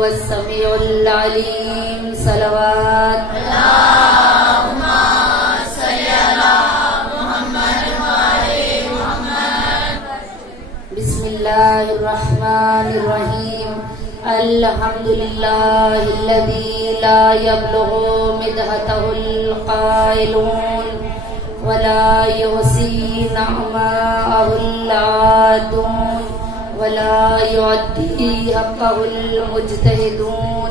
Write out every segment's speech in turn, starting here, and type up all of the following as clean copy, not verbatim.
هو السميع العليم صلوات اللهم صل على محمد وعلى محمد. بسم الله الرحمن الرحيم. الحمد لله الذي لا يبلغ مدحته القائلون ولا يحصي نعماءه العادون ولا يؤدي حقه المجتهدون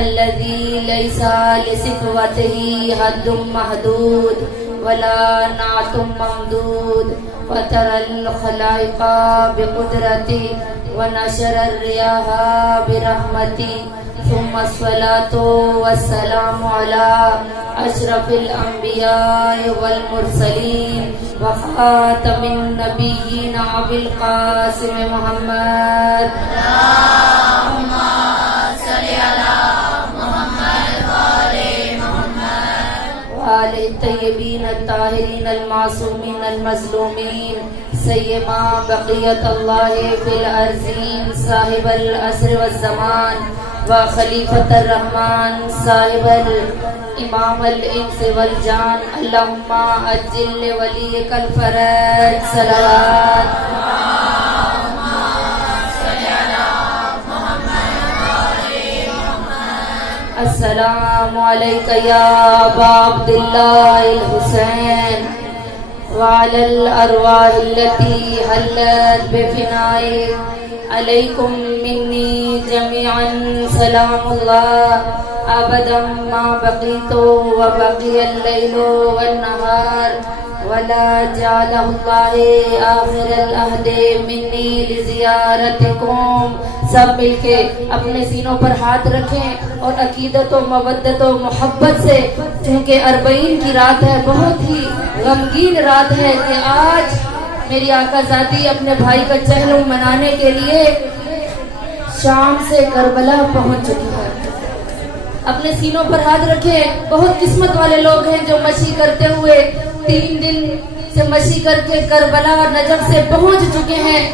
الذي ليس لصفوته حد محدود ولا نعت ممدود وترى الخلائق بقدرته ونشر الرياح برحمته ثم الصلاة والسلام على أشرف الأنبياء والمرسلين وخاتم النبيين أبي القاسم محمد. اللهم صل على محمد وعلى محمد وآله الطيبين الطاهرين المعصومين المظلومين سيما بقية الله في الأرضين صاحب العصر والزمان وخليفة الرحمن صاحب الإمام الإنس والجان. اللهم أجل لوليك الفرج صلوات. اللهم صل على محمد وعلى محمد. السلام عليك يا أبا عبد الله الحسين وعلى الأرواح التي حلت بفنائك. عليكم مني جميعا سلام الله أبدا ما بقيت وبقي الليل والنهار ولا جعله الله آخر العهد مني لزيارتكم. سب مل کے اپنے سینوں پر ہاتھ رکھیں اور عقیدت و مودت و محبت سے، چونکہ اربعین کی رات ہے، بہت ہی غمگین رات ہے کہ آج میری آقا ذاتی اپنے بھائی کا چہلم منانے کے لیے شام سے کربلا پہنچ چکی ہے. اپنے سینوں پر ہاتھ رکھیں. بہت قسمت والے لوگ ہیں جو مشی کرتے ہوئے 3 دن سے مشی کر کے کربلا اور نجف سے پہنچ چکے ہیں.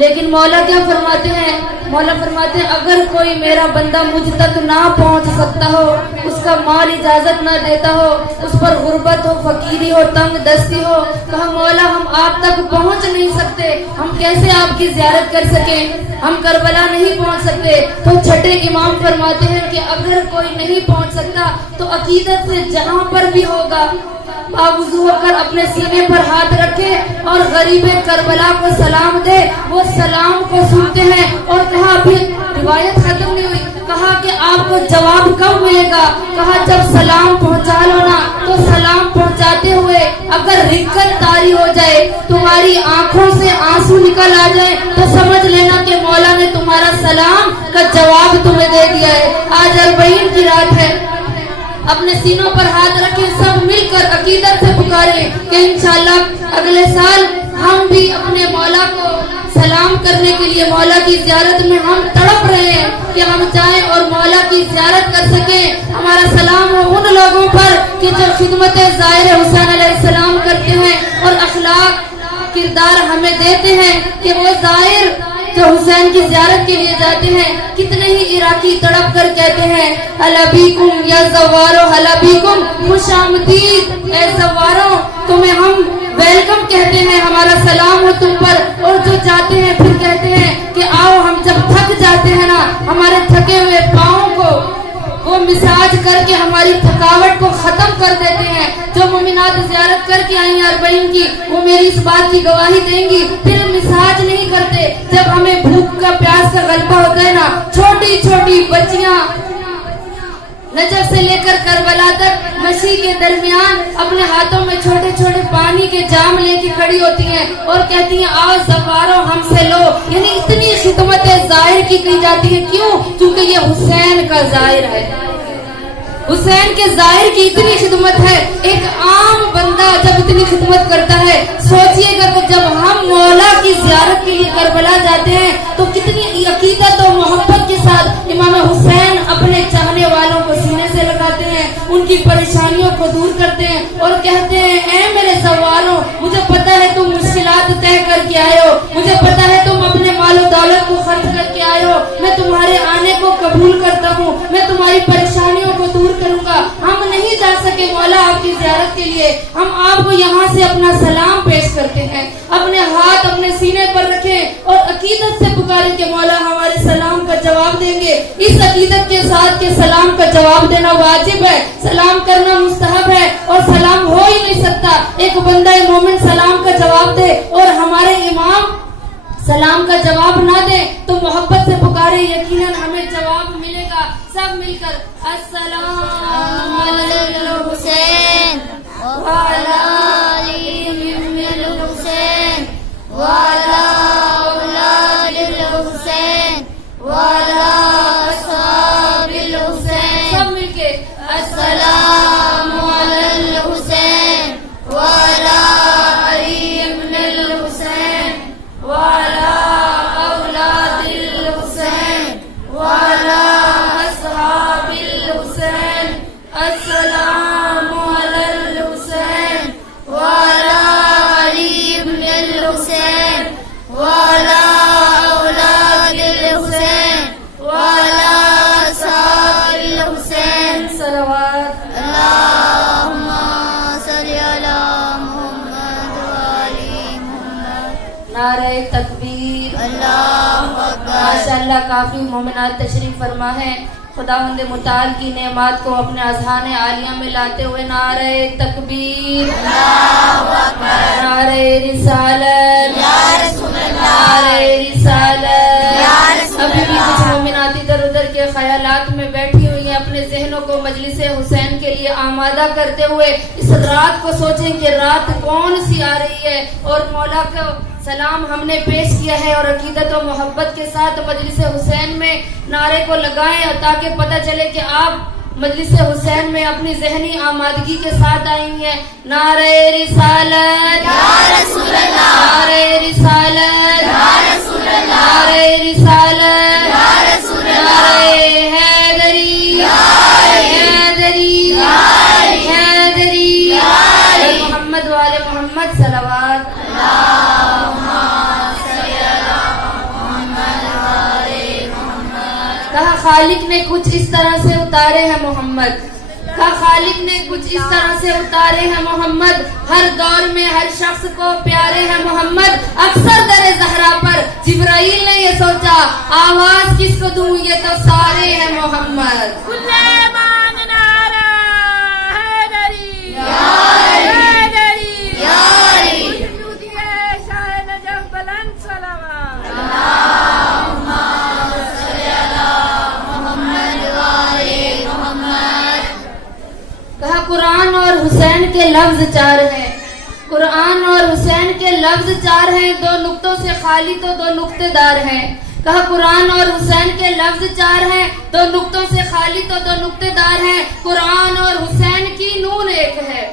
لیکن مولا کیا فرماتے ہیں؟ مولا فرماتے ہیں اگر کوئی میرا بندہ مجھ تک نہ پہنچ سکتا ہو، اس کا مال اجازت نہ دیتا ہو، اس پر غربت ہو، فقیری ہو، تنگ دستی ہو، کہا مولا ہم آپ تک پہنچ نہیں سکتے، ہم کیسے آپ کی زیارت کر سکیں، ہم کربلا نہیں پہنچ سکتے. تو چھٹے امام فرماتے ہیں کہ اگر کوئی نہیں پہنچ سکتا تو عقیدت سے جہاں پر بھی ہوگا باوضو ہو کر اپنے سینے پر ہاتھ رکھے اور غریب کربلا کو سلام دے. وہ سلام کو سنتے ہیں اور کہا ابھی روایت ختم نہیں ہوئی، کہا کہ آپ کو جواب کب ملے گا؟ کہا جب سلام پہنچا لو نا. تو سلام پہنچاتے ہوئے اگر رکت طاری ہو جائے، تمہاری آنکھوں سے آنسو نکل آ جائے تو سمجھ لینا کہ مولا نے تمہارا سلام کا جواب تمہیں دے دیا ہے. آج اربعین کی رات ہے. اپنے سینوں پر ہاتھ رکھیں، سب مل کر عقیدت سے پکاریں کہ انشاءاللہ اگلے سال ہم بھی اپنے مولا کو سلام کرنے کے لیے مولا کی زیارت میں ہم تڑپ رہے ہیں کہ ہم جائیں اور مولا کی زیارت کر سکیں. ہمارا سلام ہو ان لوگوں پر کہ جو خدمت زائر حسین علیہ السلام کرتے ہیں اور اخلاق کردار ہمیں دیتے ہیں کہ وہ زائر جو حسین کی زیارت کے لیے جاتے ہیں، کتنے ہی عراقی تڑپ کر کہتے ہیں ہلا بیکم یا زوارو، ہلا بیکم، خوش آمدید اے زوارو، تمہیں ہم ویلکم کہتے ہیں، ہمارا سلام ہو تم پر. اور جو جاتے ہیں پھر کہتے ہیں کہ آؤ، ہم جب تھک جاتے ہیں نا، ہمارے تھکے ہوئے پاؤں کو وہ مساج کر کے ہماری تھکاوٹ کو ختم کر دیتے ہیں. جو مومنات زیارت کر کے آئی ہیں اربعین کی، وہ میری اس بات کی گواہی دیں گی. پھر مساج نہیں کرتے. جب ہمیں بھوک کا پیاس کا غلبہ ہوتا ہے نا، چھوٹی چھوٹی بچیاں نجف سے لے کر کربلا تک مشی کے درمیان اپنے ہاتھوں میں چھوٹے چھوٹے پانی کے جام لے کے کھڑی ہوتی ہیں اور کہتی ہیں آؤ زوارو ہم سے لو. یعنی اتنی خدمت ظاہر کی جاتی ہے. کیوں؟ کیونکہ یہ حسین کا ظاہر ہے. حسین کے ظاہر کی اتنی خدمت ہے. ایک عام بندہ جب اتنی خدمت کرتا ہے، سوچئے گا کہ جب ہم مولا کی زیارت کے لیے کربلا جاتے ہیں تو کتنی عقیدت و محبت کے ساتھ امام حسین اپنے چاہنے والوں کو سینے سے لگاتے ہیں، ان کی پریشانیوں کو دور کرتے ہیں اور کہتے ہیں اے میرے زواروں، مجھے پتا ہے تم مشکلات طے کر کے آئے ہو، مجھے پتا ہے تم اپنے مال و دولت کو خرچ کر کے آئے ہو، میں تمہارے آنے کو قبول کرتا ہوں، میں تمہاری پریشانیوں کو دور کروں گا۔ ہم نہیں جا سکے مولا آپ کی زیارت کے لیے، ہم آپ کو یہاں سے اپنا سلام پیش کرتے ہیں، اپنے ہاتھ اپنے سینے پر رکھیں اور عقیدت سے پکاریں کہ مولا ہمارے سلام کا جواب دیں گے۔ اس عقیدت کے ساتھ کہ سلام کا جواب دینا واجب ہے، سلام کرنا مستحب ہے، اور سلام ہو ہی نہیں سکتا ایک بندہ مومن سلام کا جواب دے اور ہمارے امام سلام کا جواب نہ دے تو محبت سے پکارے، یقیناً ہمیں جواب ملے گا۔ سب مل کر السلام علی الحسین وعلی علی الحسین وعلی اولاد الحسین وعلی اصحاب الحسین۔ سب مل کے السلام علی الحسین وعلی علی ابن الحسین وعلی اولاد الحسین وعلی اصحاب الحسین۔ السلام علی الحسین وعلی علی ابن الحسین وعلی اولاد الحسین وعلی اصحاب الحسین۔ صلوات۔ اللہم صلی علی محمد وعلی محمد۔ نعرہ تکبیر۔ اللہ اکبر۔ ماشاءاللہ کافی مومنات تشریف فرما ہے۔ خداوند متعال کی نعمات کو اپنے اذہان عالیہ میں لاتے ہوئے نعرہ تکبیر، اللہ اکبر۔ نعرہ رسالت، یا رسول اللہ، نعرہ رسالت۔ یا رسول ابھی بھی اللہ۔ کچھ مومنات ادھر ادھر کے خیالات میں بیٹھی ہوئی ہیں، اپنے ذہنوں کو مجلس حسین کے لیے آمادہ کرتے ہوئے اس رات کو سوچیں کہ رات کون سی آ رہی ہے، اور مولا کو سلام ہم نے پیش کیا ہے، اور عقیدت و محبت کے ساتھ مجلس حسین میں نعرے کو لگائیں تاکہ پتہ چلے کہ آپ مجلس حسین میں اپنی ذہنی آمادگی کے ساتھ آئی ہیں۔ نعرہ رسالت، یا رسول اللہ، نعرہ رسالت، یا رسول اللہ، نعرہ رسالت، یا رسول اللہ، نعرہ حیدری، یا حیدری، یا حیدری، یا محمد والے محمد صلوات۔ کہا خالق نے کچھ اس طرح سے اتارے ہیں محمد، کہا خالق نے کچھ اس طرح سے اتارے ہیں محمد، ہر دور میں ہر شخص کو پیارے ہیں محمد۔ اکثر در زہرا پر جبرائیل نے یہ سوچا آواز کس کو دوں، یہ تو سارے ہیں محمد۔ کہا قرآن اور حسین کے لفظ چار ہیں، قرآن اور حسین کے لفظ چار ہیں، دو نقطوں سے خالی تو دو نقطے دار ہیں۔ کہا قرآن اور حسین کے لفظ چار ہیں، دو نقطوں سے خالی تو دو نقطے دار ہیں، قرآن اور حسین کی نون ایک ہے،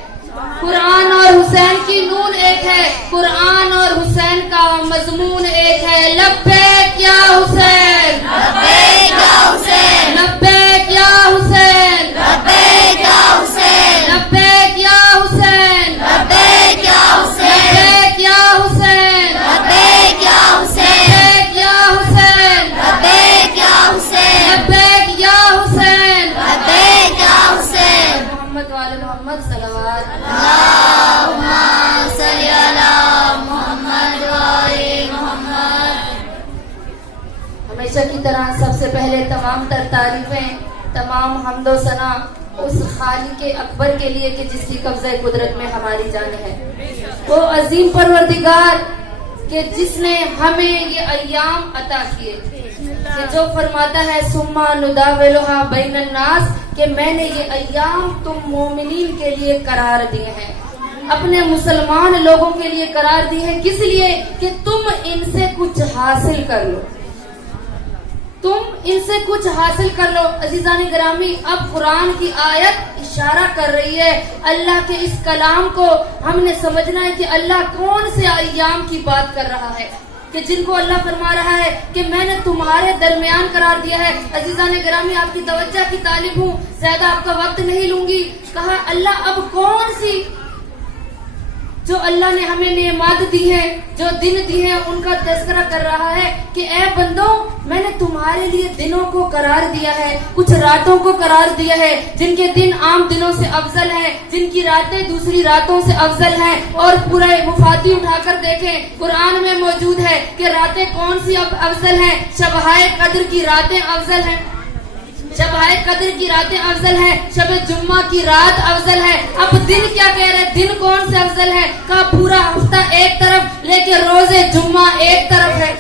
قرآن اور حسین کی نون ایک ہے، قرآن اور حسین کا مضمون ایک ہے۔ لبیک یا حسین، لبیک یا حسین، لبیک یا حسین، لبیک یا حسین، لبیک یا حسین، لبیک یا حسین، لبیک یا حسین، لبیک یا حسین، لبیک یا حسین، لبیک یا حسین، لبیک یا حسین۔ لبیک یا حسین۔ محمد والے محمد صلوات۔ اللہم صلی علی محمد وعلی محمد۔ ہمیشہ کی طرح سب سے پہلے تمام تر تعریفیں، تمام حمد و ثنا اس خالق اکبر کے لیے کہ جس کی قبضہ قدرت میں ہماری جان ہے، وہ عظیم پروردگار کہ جس نے ہمیں یہ ایام عطا کیے، کہ جو فرماتا ہے ثم نداولھا بین الناس، کہ میں نے یہ ایام تم مومنین کے لیے قرار دیے ہیں، اپنے مسلمان لوگوں کے لیے قرار دی ہے، کس لیے کہ تم ان سے کچھ حاصل کر لو، تم ان سے کچھ حاصل کر لو۔ عزیزان گرامی، اب قرآن کی آیت اشارہ کر رہی ہے اللہ کے اس کلام کو ہم نے سمجھنا ہے کہ اللہ کون سے ایام کی بات کر رہا ہے، کہ جن کو اللہ فرما رہا ہے کہ میں نے تمہارے درمیان قرار دیا ہے۔ عزیزان گرامی، آپ کی توجہ کی طالب ہوں، زیادہ آپ کا وقت نہیں لوں گی۔ کہا اللہ اب کون سی جو اللہ نے ہمیں نعمات دی ہیں، جو دن دی ہیں، ان کا تذکرہ کر رہا ہے کہ اے بندوں، میں نے تمہارے لیے دنوں کو قرار دیا ہے، کچھ راتوں کو قرار دیا ہے، جن کے دن عام دنوں سے افضل ہیں، جن کی راتیں دوسری راتوں سے افضل ہیں۔ اور پورے مفادی اٹھا کر دیکھیں، قرآن میں موجود ہے کہ راتیں کون سی افضل ہیں۔ شبہائے قدر کی راتیں افضل ہیں، شبہائے قدر کی راتیں افضل ہیں، شب جمعہ کی رات افضل ہے۔ اب دن کیا کہہ رہے، دن کون سے افضل ہے؟ کہا پورا ہفتہ ایک طرف لیکن روز جمعہ ایک طرف ہے،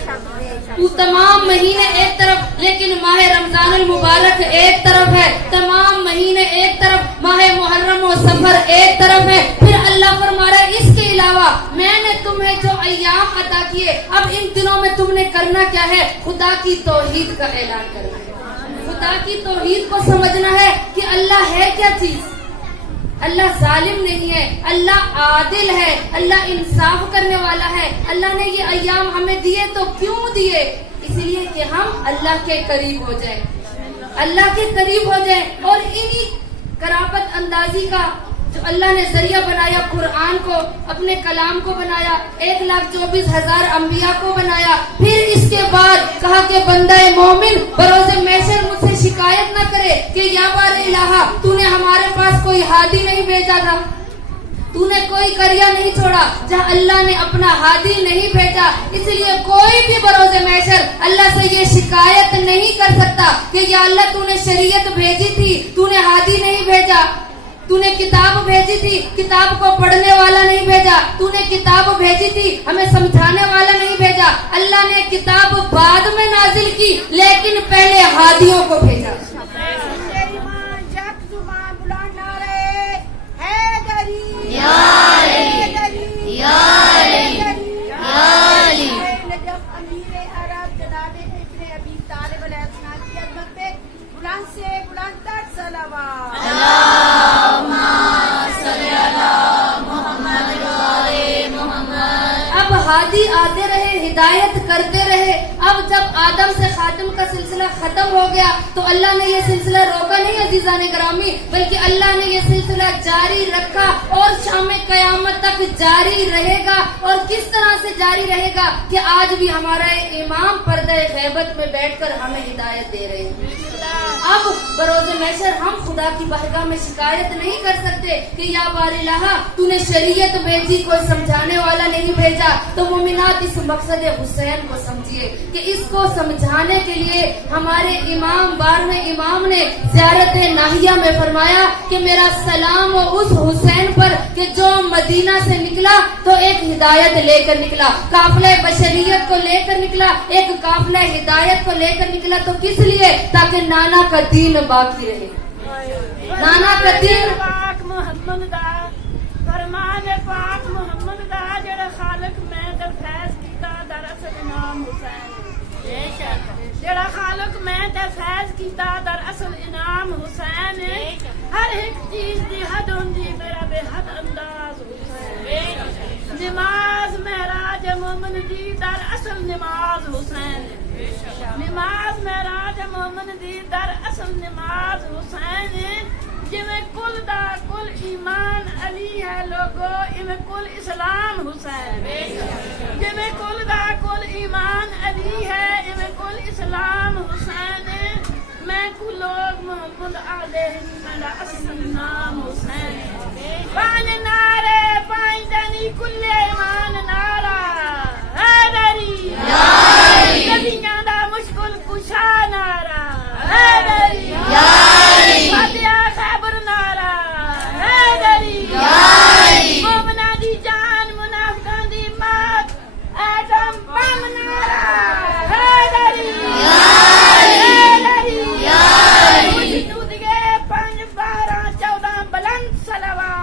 تمام مہینے ایک طرف لیکن ماہ رمضان المبارک ایک طرف ہے، تمام مہینے ایک طرف، ماہ محرم و سفر ایک طرف ہے۔ پھر اللہ فرما رہا ہے اس کے علاوہ میں نے تمہیں جو ایام عطا کیے، اب ان دنوں میں تم نے کرنا کیا ہے؟ خدا کی توحید کا اعلان کرنا ہے، خدا کی توحید کو سمجھنا ہے کہ اللہ ہے کیا چیز۔ اللہ ظالم نہیں ہے، اللہ عادل ہے، اللہ انصاف کرنے والا ہے۔ اللہ نے یہ ایام ہمیں دیے تو کیوں دیے؟ اس لیے کہ ہم اللہ کے قریب ہو جائیں، اللہ کے قریب ہو جائیں۔ اور انہی قرابت اندازی کا جو اللہ نے ذریعہ بنایا، قرآن کو، اپنے کلام کو بنایا، 1,24,000 انبیاء کو بنایا۔ پھر اس کے بعد کہا کہ بندہ مومن بروز محشر مجھ سے شکایت نہ کرے کہ یا بار الہ، تو نے ہمارے پاس کوئی ہادی نہیں بھیجا تھا، تو نے کوئی قریہ نہیں چھوڑا جہاں اللہ نے اپنا ہادی نہیں بھیجا۔ اس لیے کوئی بھی بروز محشر اللہ سے یہ شکایت نہیں کر سکتا کہ یا اللہ تو نے شریعت بھیجی تھی، تو نے ہادی نہیں بھیجا، تو نے کتاب بھیجی تھی، کتاب کو پڑھنے والا نہیں بھیجا، تو نے کتاب بھیجی تھی، ہمیں سمجھانے والا نہیں بھیجا۔ اللہ نے کتاب بعد میں نازل کی لیکن پہلے ہادیوں کو بھیجا۔ اب ہادی آتے رہے، ہدایت کرتے رہے۔ اب جب آدم سے خاتم کا سلسلہ ختم ہو گیا تو اللہ نے یہ سلسلہ روکا نہیں عزیزان گرامی، بلکہ اللہ نے یہ سلسلہ جاری رکھا اور شام قیامت تک جاری رہے گا۔ اور کس طرح سے جاری رہے گا کہ آج بھی ہمارا امام پردہ غیبت میں بیٹھ کر ہمیں ہدایت دے رہے ہیں۔ اب بروز محشر ہم خدا کی بارگاہ میں شکایت نہیں کر سکتے کہ یا بار الہ تو نے شریعت بھیجی، کوئی سمجھانے والا نہیں بھیجا۔ تو مومنات اس مقصد حسین کو سمجھیے کہ اس کو سمجھانے کے لیے ہمارے امام 12ویں امام نے زیارت ناہیہ میں فرمایا کہ میرا سلام اس حسین پر کہ جو مدینہ سے نکلا تو ایک ہدایت لے کر نکلا، قافلہ بشریت کو لے کر نکلا، ایک قافلہ ہدایت کو لے کر نکلا۔ تو کس لیے؟ تاکہ نانا کا دین باقی رہے، نانا کا دین پاک محمد دا فرمان پاک محمد دا جڑا خالق میں تے فیض کیتا دراصل امام حسین، بے شک جڑا خالق میں تے فیض کیتا دراصل امام حسین۔ ہر ایک چیز دی حد ہوندی، میرا بے حد انداز حسین۔ نماز معراج مومن دی دراصل نماز حسین، نماز معراج مومن دی دراصل نماز حسین۔ جویں کل دا کل ایمان علی ہے لوگو، ایویں کل اسلام حسین۔ جویں کل دا کل ایمان علی ہے ایویں کل اسلام حسین۔ میں کو لوگ محمد علیہ میرا اصل نام حسین۔ پان نعرے پائیں دنی کل ایمان نعرہ حیدری، نبیاں دا مشکل کشا نعرہ حیدری، فاتحہ خیبر نعرہ حیدری، مومناں دی جان منافقاں دی مات ایٹم بم نعرہ حیدری، حیدری تو دیگے 5 12 14 بلند صلوات۔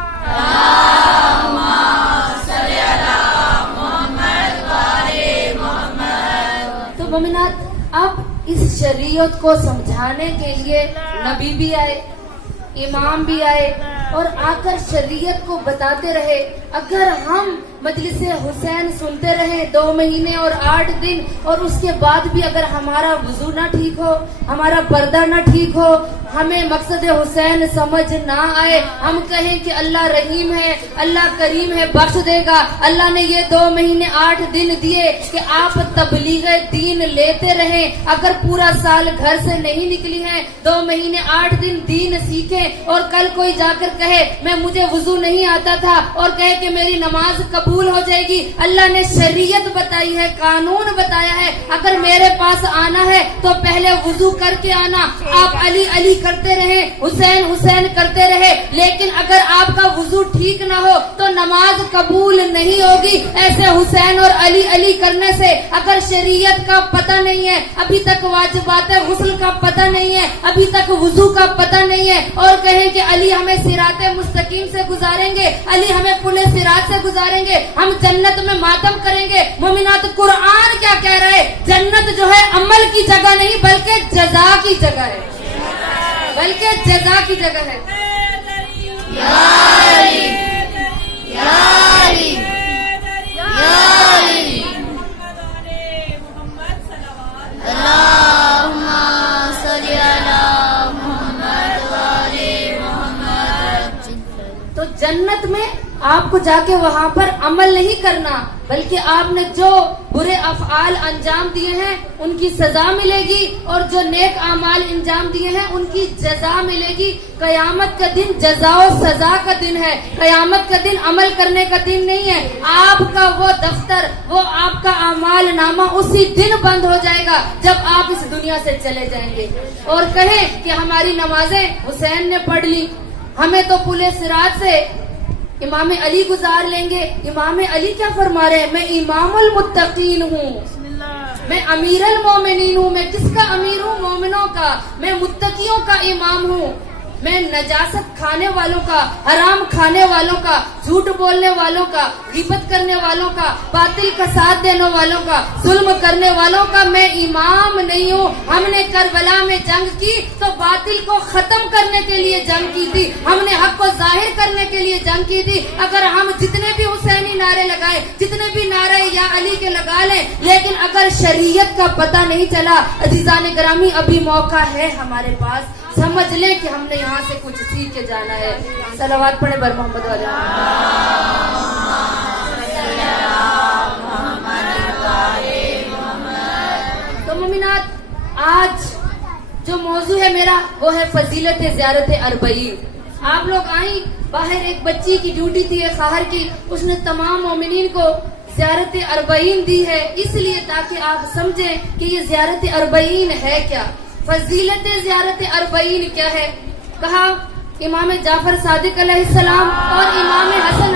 تو مومنات، اب اس شریعت کو سمجھانے کے لیے نبی بھی آئے، امام بھی آئے اور آ کر شریعت کو بتاتے رہے۔ اگر ہم مجلس حسین سنتے رہیں 2 مہینے اور 8 دن اور اس کے بعد بھی اگر ہمارا وضو نہ ٹھیک ہو، ہمارا پردہ نہ ٹھیک ہو، ہمیں مقصد حسین سمجھ نہ آئے، ہم کہیں کہ اللہ رحیم ہے، اللہ کریم ہے، بخش دے گا، اللہ نے یہ 2 مہینے 8 دن دیے کہ آپ تبلیغ دین لیتے رہیں، اگر پورا سال گھر سے نہیں نکلی ہیں 2 مہینے 8 دن دین سیکھیں، اور کل کوئی جا کر کہے مجھے وضو نہیں آتا تھا اور کہے کہ میری نماز قبول ہو جائے گی، اللہ نے شریعت بتائی ہے، قانون بتایا ہے، اگر میرے پاس آنا ہے تو پہلے وضو کر کے آنا، آپ علی علی کرتے رہے، حسین حسین کرتے رہے، لیکن اگر آپ کا وضو ٹھیک نہ ہو تو نماز قبول نہیں ہوگی۔ ایسے حسین اور علی علی کرنے سے اگر شریعت کا پتہ نہیں ہے، ابھی تک واجبات غسل کا پتہ نہیں ہے، ابھی تک وضو کا پتہ نہیں ہے، اور کہیں کہ علی ہمیں صراط مستقیم سے گزاریں گے، علی ہمیں پل صراط سے گزاریں گے، ہم جنت میں ماتم کریں گے۔ مومنات، قرآن کیا کہہ رہا ہے؟ جنت جو ہے عمل کی جگہ نہیں بلکہ جزا کی جگہ ہے، بلکہ جزا کی جگہ ہے۔ یا علی یا علی یا علی اللہم صلی علی محمد وآل محمد۔ تو جنت میں آپ کو جا کے وہاں پر عمل نہیں کرنا، بلکہ آپ نے جو برے افعال انجام دیے ہیں ان کی سزا ملے گی، اور جو نیک اعمال انجام دیے ہیں ان کی جزا ملے گی۔ قیامت کا دن جزا و سزا کا دن ہے، قیامت کا دن عمل کرنے کا دن نہیں ہے۔ آپ کا وہ دفتر، وہ آپ کا اعمال نامہ اسی دن بند ہو جائے گا جب آپ اس دنیا سے چلے جائیں گے، اور کہیں کہ ہماری نمازیں حسین نے پڑھ لی، ہمیں تو پل صراط سے امام علی گزار لیں گے۔ امام علی کیا فرما رہے ہیں؟ میں امام المتقین ہوں، میں امیر المومنین ہوں۔ میں کس کا امیر ہوں؟ مومنوں کا۔ میں متقیوں کا امام ہوں۔ میں نجاست کھانے والوں کا، حرام کھانے والوں کا، جھوٹ بولنے والوں کا، غیبت کرنے والوں کا، باطل کا ساتھ دینے والوں کا، ظلم کرنے والوں کا میں امام نہیں ہوں۔ ہم نے کربلا میں جنگ کی تو باطل کو ختم کرنے کے لیے جنگ کی تھی، ہم نے حق کو ظاہر کرنے کے لیے جنگ کی تھی۔ اگر ہم جتنے بھی حسینی نعرے لگائے، جتنے بھی نعرے یا علی کے لگا لیں، لیکن اگر شریعت کا پتہ نہیں چلا، عزیزان گرامی ابھی موقع ہے ہمارے پاس، سمجھ لیں کہ ہم نے یہاں سے کچھ سیکھ کے جانا ہے۔ صلوات پڑھیں بر محمد والے۔ تو مومنات، آج جو موضوع ہے میرا وہ ہے فضیلت زیارت اربعین۔ آپ لوگ آئیں، باہر ایک بچی کی ڈیوٹی تھی، ایک خواہر کی، اس نے تمام مومنین کو زیارت اربعین دی ہے، اس لیے تاکہ آپ سمجھیں کہ یہ زیارت اربعین ہے کیا، فضیلت زیارت اربعین کیا ہے۔ کہا امام جعفر صادق علیہ السلام اور امام حسن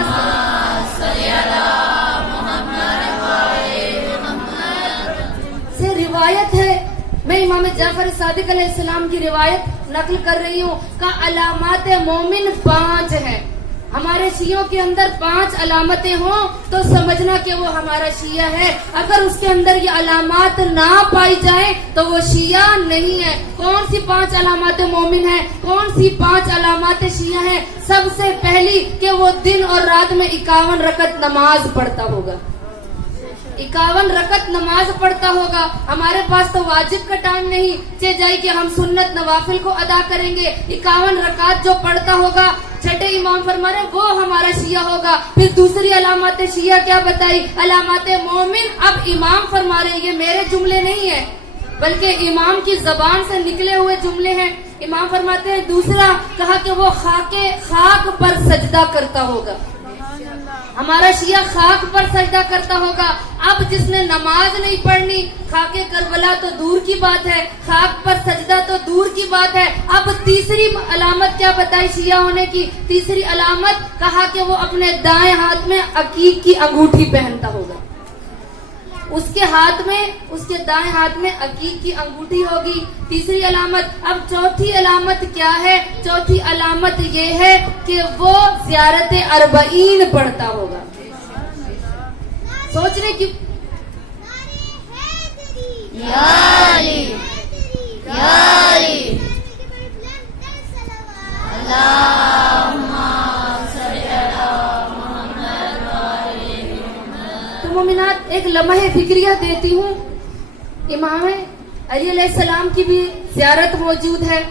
سے روایت ہے، میں امام جعفر صادق علیہ السلام کی روایت نقل کر رہی ہوں کہ علامات مومن 5 ہیں۔ ہمارے شیعوں کے اندر 5 علامتیں ہوں تو سمجھنا کہ وہ ہمارا شیعہ ہے، اگر اس کے اندر یہ علامات نہ پائی جائیں تو وہ شیعہ نہیں ہے۔ کون سی 5 علامات مومن ہیں؟ کون سی 5 علامات شیعہ ہیں؟ سب سے پہلی کہ وہ دن اور رات میں 51 رکعت نماز پڑھتا ہوگا، 51 رکعت نماز پڑھتا ہوگا۔ ہمارے پاس تو واجب کا ٹائم نہیں چہ جائے کہ ہم سنت نوافل کو ادا کریں گے، 51 رکعت جو پڑھتا ہوگا، چھٹے امام فرما رہے وہ ہمارا شیعہ ہوگا۔ پھر دوسری علامات شیعہ کیا بتائی؟ علامات مومن۔ اب امام فرما رہے یہ میرے جملے نہیں ہیں بلکہ امام کی زبان سے نکلے ہوئے جملے ہیں۔ امام فرماتے ہیں دوسرا کہا کہ وہ خاک پر سجدہ کرتا ہوگا، ہمارا شیعہ خاک پر سجدہ کرتا ہوگا۔ اب جس نے نماز نہیں پڑھنی، خاک کربلا تو دور کی بات ہے، خاک پر سجدہ تو دور کی بات ہے۔ اب تیسری علامت کیا بتائی شیعہ ہونے کی؟ تیسری علامت کہا کہ وہ اپنے دائیں ہاتھ میں عقیق کی انگوٹھی پہنتا ہوگا، اس کے دائیں ہاتھ میں عقیق کی انگوٹھی ہوگی، تیسری علامت۔ اب چوتھی علامت کیا ہے؟ چوتھی علامت یہ ہے کہ وہ زیارت اربعین پڑھتا ہوگا۔ سوچنے کی یا علی یا علی اللہم صلی علی محمد لمحے فکریہ دیتی ہوں. امام علی علیہ السلام کی بھی زیارت موجود ہے.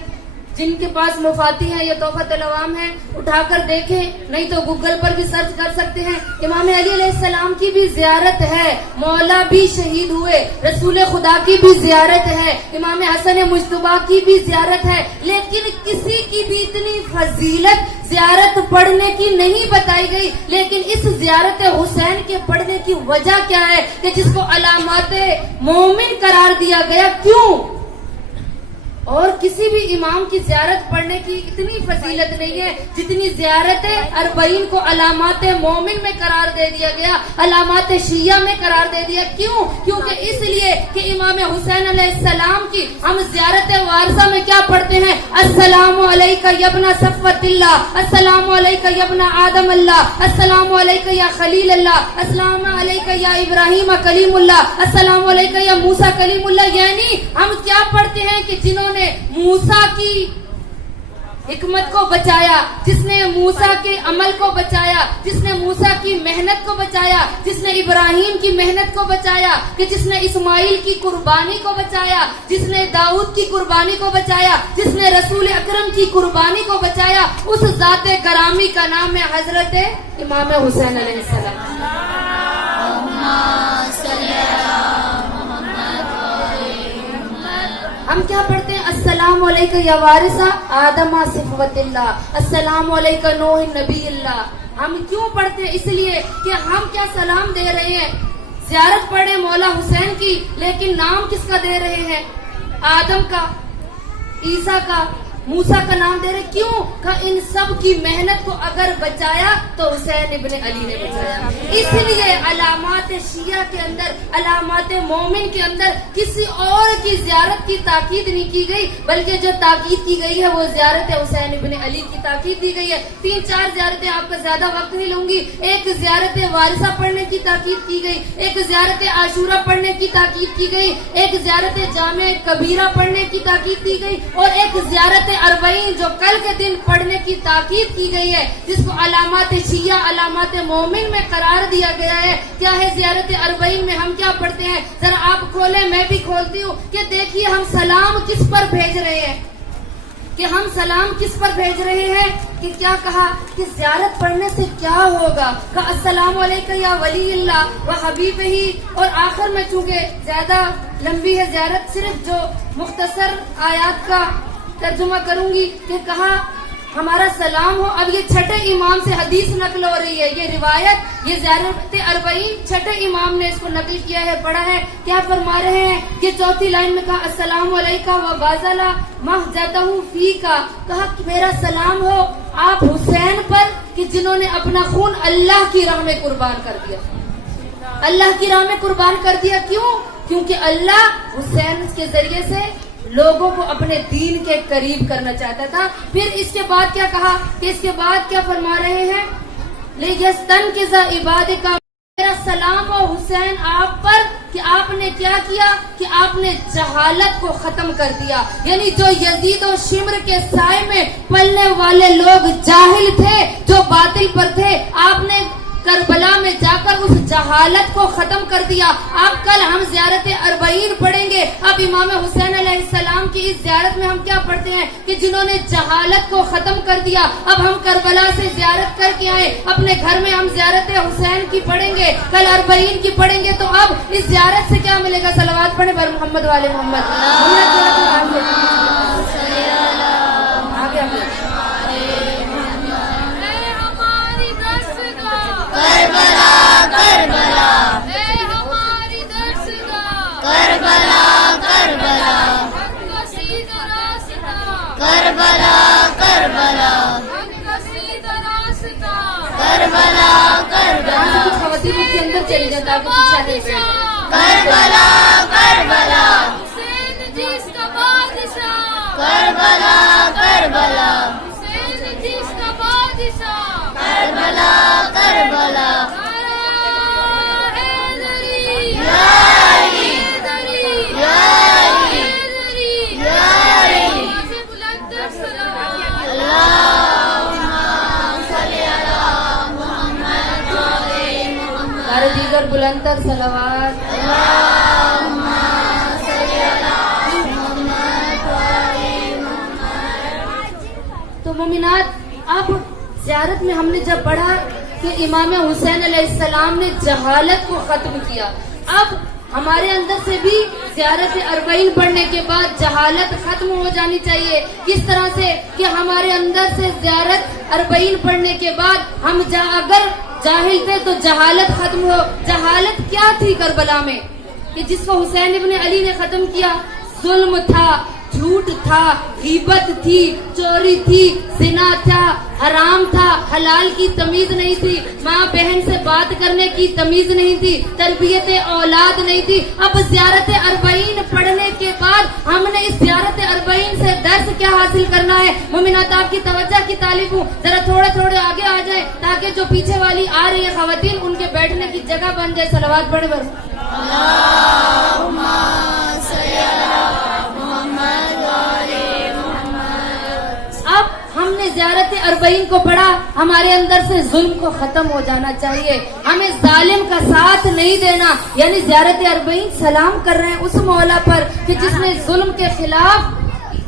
جن کے پاس مفاتی ہے یا تحفۃ العوام ہے اٹھا کر دیکھیں, نہیں تو گوگل پر بھی سرچ کر سکتے ہیں. امام علی علیہ السلام کی بھی زیارت ہے. مولا بھی شہید ہوئے, رسول خدا کی بھی زیارت ہے, امام حسن مجتبیٰ کی بھی زیارت ہے. لیکن کسی کی بھی اتنی فضیلت زیارت پڑھنے کی نہیں بتائی گئی. لیکن اس زیارت حسین کے پڑھنے کی وجہ کیا ہے کہ جس کو علامات مومن قرار دیا گیا؟ کیوں؟ اور کسی بھی امام کی زیارت پڑھنے کی اتنی فضیلت نہیں ہے جتنی زیارت اربعین کو علامات مومن میں قرار دے دیا گیا, علامات شیعہ میں قرار دے دیا. کیوں؟ کیونکہ اس لیے کہ امام حسین علیہ السلام کی ہم زیارت وارثہ میں کیا پڑھتے ہیں؟ السلام علیکہ یا ابن صفوت اللہ, السلام علیکہ یا ابن آدم اللہ, السلام علیکہ یا خلیل اللہ, السلام علیکہ یا ابراہیم کلیم اللہ, السلام علیکہ یا موسیٰ کلیم اللہ. یعنی ہم کیا پڑھتے ہیں کہ جنہوں نے موسیٰ کی حکمت کو بچایا, جس نے موسیٰ کے عمل کو بچایا, جس نے موسیٰ کی محنت کو بچایا, جس نے ابراہیم کی محنت کو بچایا, کہ جس نے اسماعیل کی قربانی کو بچایا, جس نے داؤد کی قربانی کو بچایا, جس نے رسول اکرم کی قربانی کو بچایا, اس ذات گرامی کا نام ہے حضرت امام حسین علیہ السلام. ہم کیا پڑھتے ہیں؟ السلام علیکہ یا وارثہ آدم صفوت اللہ, السلام علیکہ نوح نبی اللہ. ہم کیوں پڑھتے ہیں؟ اس لیے کہ ہم کیا سلام دے رہے ہیں؟ زیارت پڑھے مولا حسین کی, لیکن نام کس کا دے رہے ہیں؟ آدم کا, عیسیٰ کا, موسیٰ کا نام دے رہے. کیوں؟ کہ ان سب کی محنت کو اگر بچایا تو حسین ابن علی نے بچایا. اس لیے علامات شیعہ کے اندر, علامات مومن کے اندر کسی اور کی زیارت کی تاکید نہیں کی گئی, بلکہ جو تاکید کی گئی ہے وہ زیارت حسین ابن علی کی تاکید دی گئی ہے. 3-4 زیارتیں, آپ کا زیادہ وقت نہیں لوں گی. ایک زیارت وارثہ پڑھنے کی تاکید کی گئی, ایک زیارت عاشورہ پڑھنے کی تاکید کی گئی, ایک زیارت جامع کبیرہ پڑھنے کی تاکید کی گئی, اور ایک زیارت اربعین جو کل کے دن پڑھنے کی تاکید کی گئی ہے, جس کو علامات شیعہ, علامات مومن میں قرار دیا گیا ہے. کیا ہے زیارت اربعین میں ہم کیا پڑھتے ہیں؟ ذرا آپ کھولیں, میں بھی کھولتی ہوں, کہ دیکھیے ہم سلام کس پر بھیج رہے ہیں, کہ ہم سلام کس پر بھیج رہے ہیں. کہ کیا کہا کہ زیارت پڑھنے سے کیا ہوگا؟ کہ السلام علیکہ یا ولی اللہ و حبیب ہی. اور آخر میں چونکہ زیادہ لمبی ہے زیارت, صرف جو مختصر آیات کا ترجمہ کروں گی, کہ کہا ہمارا سلام ہو. اب یہ چھٹے امام سے حدیث نقل ہو رہی ہے, یہ روایت, یہ زیارت اربعین چھٹے امام نے اس کو نقل کیا ہے, پڑھا ہے. کیا فرما رہے ہیں؟ یہ چوتھی لائن میں کہا السلام علیکہ و بازلا مہجتہ فی کا, کہا کہ میرا سلام ہو آپ حسین پر کہ جنہوں نے اپنا خون اللہ کی راہ میں قربان کر دیا. اللہ کی راہ میں قربان کر دیا. کیوں؟ کیونکہ اللہ حسین کے ذریعے سے لوگوں کو اپنے دین کے قریب کرنا چاہتا تھا. پھر اس کے بعد کیا کہا کہ اس کے بعد کیا فرما رہے ہیں؟ لِيَسْتَنْقِذَ عِبَادِكَ, میرا سلام و حسین آپ پر کہ آپ نے کیا کیا کہ آپ نے جہالت کو ختم کر دیا. یعنی جو یزید و شمر کے سائے میں پلنے والے لوگ جاہل تھے, جو باطل پر تھے, آپ نے کربلا میں جا کر اس جہالت کو ختم کر دیا. اب کل ہم زیارت اربعین پڑھیں گے. اب امام حسین علیہ السلام کی اس زیارت میں ہم کیا پڑھتے ہیں کہ جنہوں نے جہالت کو ختم کر دیا. اب ہم کربلا سے زیارت کر کے آئے, اپنے گھر میں ہم زیارت حسین کی پڑھیں گے, کل اربعین کی پڑھیں گے. تو اب اس زیارت سے کیا ملے گا؟ صلوات پڑھیں بر محمد والے محمد. کربلا کربلا اے ہماری درسگاہ, کربلا کربلا حق کا سیدھا راستہ, کربلا کربلا حق کا سیدھا راستہ, کربلا کربلا. کچھ خواتین کے اندر چلی جاتا ہے, کربلا کربلا حسین جس کا بادشاہ, کربلا کربلا حسین جس کا بادشاہ, کربلا کربلا. اور بلند تر صلوات. تو مومنات، اب زیارت میں ہم نے جب پڑھا کہ امام حسین علیہ السلام نے جہالت کو ختم کیا، اب ہمارے اندر سے بھی زیارت اربعین پڑھنے کے بعد جہالت ختم ہو جانی چاہیے. کس طرح سے کہ ہمارے اندر سے زیارت اربعین پڑھنے کے بعد ہم اگر جاہل تھے تو جہالت ختم ہو. جہالت کیا تھی کربلا میں کہ جس کو حسین ابن علی نے ختم کیا؟ ظلم تھا، جھوٹ تھا، غیبت تھی، چوری تھی، زنا تھا، حرام تھا، حلال کی تمیز نہیں تھی، ماں بہن سے بات کرنے کی تمیز نہیں تھی، تربیت اولاد نہیں تھی. اب زیارت اربعین پڑھنے کے بعد ہم نے اس زیارت اربعین سے درس کیا حاصل کرنا ہے؟ مومنات، آپ کی توجہ کی طالب ہوں، ذرا تھوڑے آگے آ جائیں تاکہ جو پیچھے والی آ رہی ہے خواتین ان کے بیٹھنے کی جگہ بن جائے. صلوات پڑھے بس. اب ہم نے زیارت اربعین کو پڑھا، ہمارے اندر سے ظلم کو ختم ہو جانا چاہیے، ہمیں ظالم کا ساتھ نہیں دینا. یعنی زیارت اربعین سلام کر رہے ہیں اس مولا پر کہ جس نے ظلم کے خلاف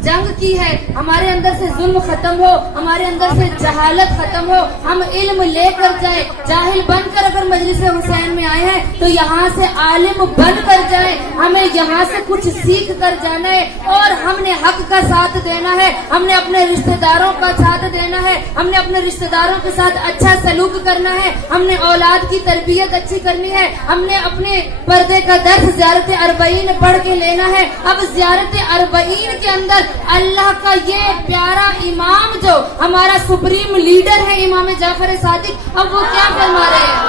جنگ کی ہے. ہمارے اندر سے ظلم ختم ہو، ہمارے اندر سے جہالت ختم ہو، ہم علم لے کر جائیں. جاہل بن کر اگر مجلس حسین میں آئے ہیں تو یہاں سے عالم بن کر جائیں. ہمیں یہاں سے کچھ سیکھ کر جانا ہے اور ہم نے حق کا ساتھ دینا ہے، ہم نے اپنے رشتہ داروں کا ساتھ دینا ہے، ہم نے اپنے رشتہ داروں کے ساتھ اچھا سلوک کرنا ہے، ہم نے اولاد کی تربیت اچھی کرنی ہے، ہم نے اپنے پردے کا درس زیارت اربعین پڑھ کے لینا ہے. اب زیارت اربعین کے اندر اللہ کا یہ پیارا امام جو ہمارا سپریم لیڈر ہے امام جعفر صادق، اب وہ کیا فرما رہے ہیں؟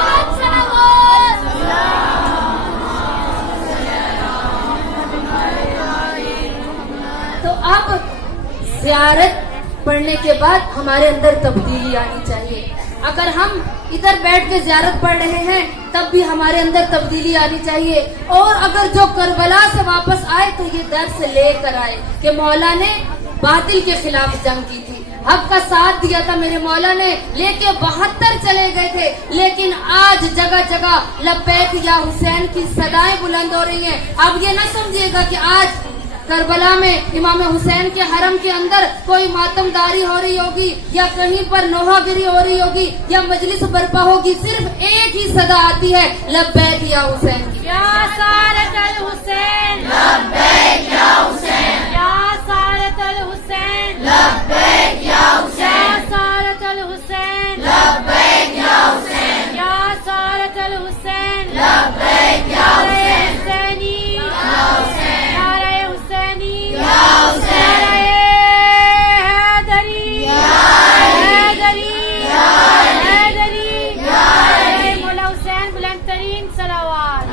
تو اب زیارت پڑھنے کے بعد ہمارے اندر تبدیلی آنی چاہیے. اگر ہم ادھر بیٹھ کے زیارت پڑھ رہے ہیں تب بھی ہمارے اندر تبدیلی آنی چاہیے. اور اگر جو کربلا سے واپس آئے تو یہ درس لے کر آئے کہ مولا نے باطل کے خلاف جنگ کی تھی، حق کا ساتھ دیا تھا میرے مولا نے، لے کے 72 چلے گئے تھے، لیکن آج جگہ جگہ لبیک یا حسین کی صدائیں بلند ہو رہی ہیں. اب یہ نہ سمجھیے گا کہ آج کربلا میں امام حسین کے حرم کے اندر کوئی ماتمداری ہو رہی ہوگی یا کہیں پر نوحہ گری ہو رہی ہوگی یا مجلس برپا ہوگی. صرف ایک ہی صدا آتی ہے، لبیک یا حسین کی. یا سارت الحسین لبیک یا حسین، یا سارت الحسین لبیک یا حسین، یا سارت الحسین لبیک یا حسین، یا سارت الحسین لبیک یا حسین، حسینی یا حسین، نعرہ حسینی یا حسین، حیدری یا حیدری یا حیدری یا مولا حسین بلند ترین صلوات.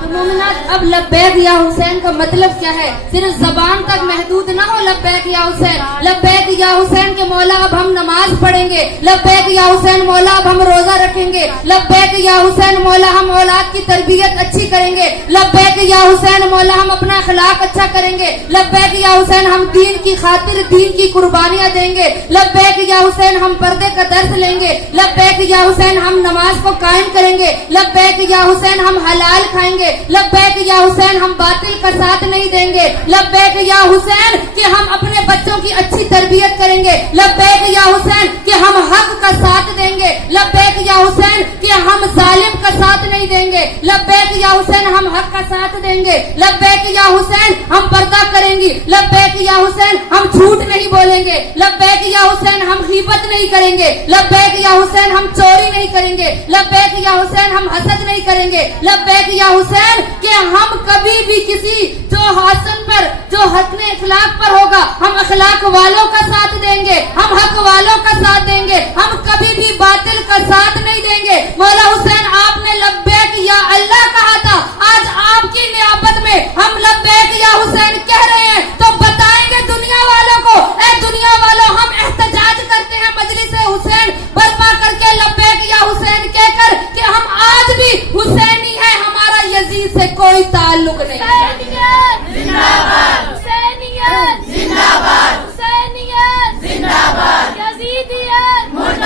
تو مومنات، اب لبیک یا حسین کا مطلب کیا ہے؟ صرف زبان تک محدود نہ ہو لبیک یا حسین. لبیک یا حسین کے مولا اب ہم نماز پڑھیں گے، لبیک یا حسین مولا اب ہم روزہ رکھیں گے، لبیک یا حسین مولا ہم اولاد کی تربیت اچھی کریں گے، لبیک یا حسین مولا ہم اپنا اخلاق اچھا کریں گے، لبیک یا حسین ہم دین کی خاطر دین کی قربانیاں دیں گے، لبیک یا حسین ہم پردے کا درس لیں گے، لبیک یا حسین ہم نماز کو قائم کریں گے، لبیک یا حسین ہم حلال کھائیں گے، لبیک یا حسین ہم باطل کا ساتھ نہیں دیں گے، لبیک یا حسین کہ ہم اپنے بچوں کی اچھی تربیت کریں گے، لبیک یا حسین کہ ہم حق کا ساتھ دیں گے، لبیک یا حسین کہ ہم ظالم کا ساتھ نہیں دیں گے، لبیک یا حسین ہم حق کا ساتھ دیں گے، لبیک یا حسین ہم پردہ کریں گی، لبیک یا حسین ہم جھوٹ نہیں بولیں گے، لبیک یا حسین ہم غیبت نہیں کریں گے، لبیک یا حسین ہم چوری نہیں کریں گے، لبیک یا حسین ہم حسد نہیں کریں گے، لبیک یا حسین کہ ہم کبھی بھی کسی جو حسن پر جو حسن اخلاق پر ہوگا ہم اخلاق والوں کا ساتھ دیں گے، ہم حق والوں کا ساتھ دیں گے، ہم کبھی بھی باطل کا ساتھ نہیں دیں گے. مولا حسین آپ نے لبیک یا اللہ کہا تھا، آج آپ کی نیابت میں ہم لبیک یا حسین کہہ رہے ہیں تو بتائیں گے دنیا والوں کو، اے دنیا والوں ہم احتجاج کرتے ہیں مجلس حسین برپا کر کے لبیک یا حسین کہہ کر کہ ہم آج بھی حسینی ہیں، ہمارا یزید سے کوئی تعلق نہیں. حسینیت زندہ باد، حسینیت زندہ باد، حسینیت زندہ باد، یزیدیت مردہ